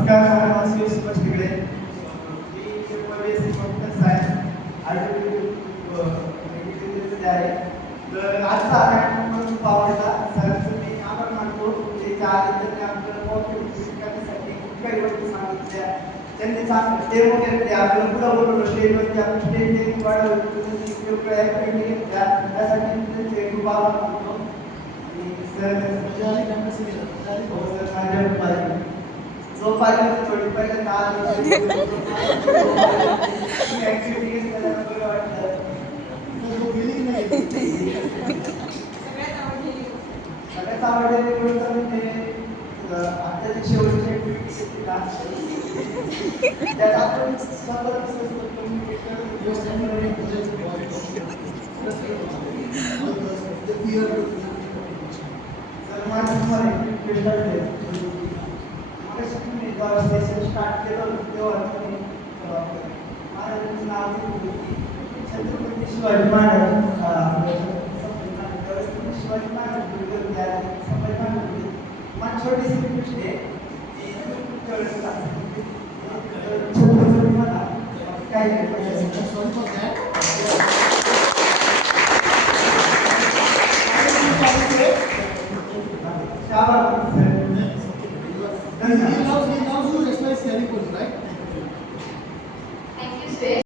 नमस्कार, माझं नाव शिव सुभाष तिकडे. मी BSc कॉम्प्युटर सायन्स आहे. तर आजचा कार्यक्रम मला खूप आवडला. सरांचं मी आभार मानतो. त्याच्या आधी त्यांनी आपल्याला कॉम्प्युटर करण्यासाठी खूप काही गोष्टी सांगितल्या. त्यांनी डेमो घेतले, आपल्याला पुढं बोलवलं स्टेजवरती, आपण स्टेज टेक्निक वाढवलं, त्यांनी वेगवेगळ्या ॲक्टिव्हिटी घेतल्या. त्यासाठी मी त्यांचे खूप आभार मानतो. आणि सर हो सर, माझ्या जो पाहिजे थोडी पहिल्यांदा आली ऍक्टिव्हिटी घेतल्याला बरं वाटलं. सगळ्यात आवडलेली गोष्ट म्हणजे आत्ताची शेवटची ऍक्टिव्हिटी घेतली ना, त्यात आपण स्वतः सर माझं तुम्हाला एक रिक्वेस्ट आहे. जेव्हा सेशन स्टार्ट केलं तेव्हा तुम्ही महाराजांचं नाव घेतलं की छत्रपती शिवाजी महाराज. त्यावेळेस तुम्ही शिवाजी महाराज संभाजी महाराज माझी छोटीशी रिक्वेस्ट आहे की पुढच्या वेळेस छत्रपती म्हणा काय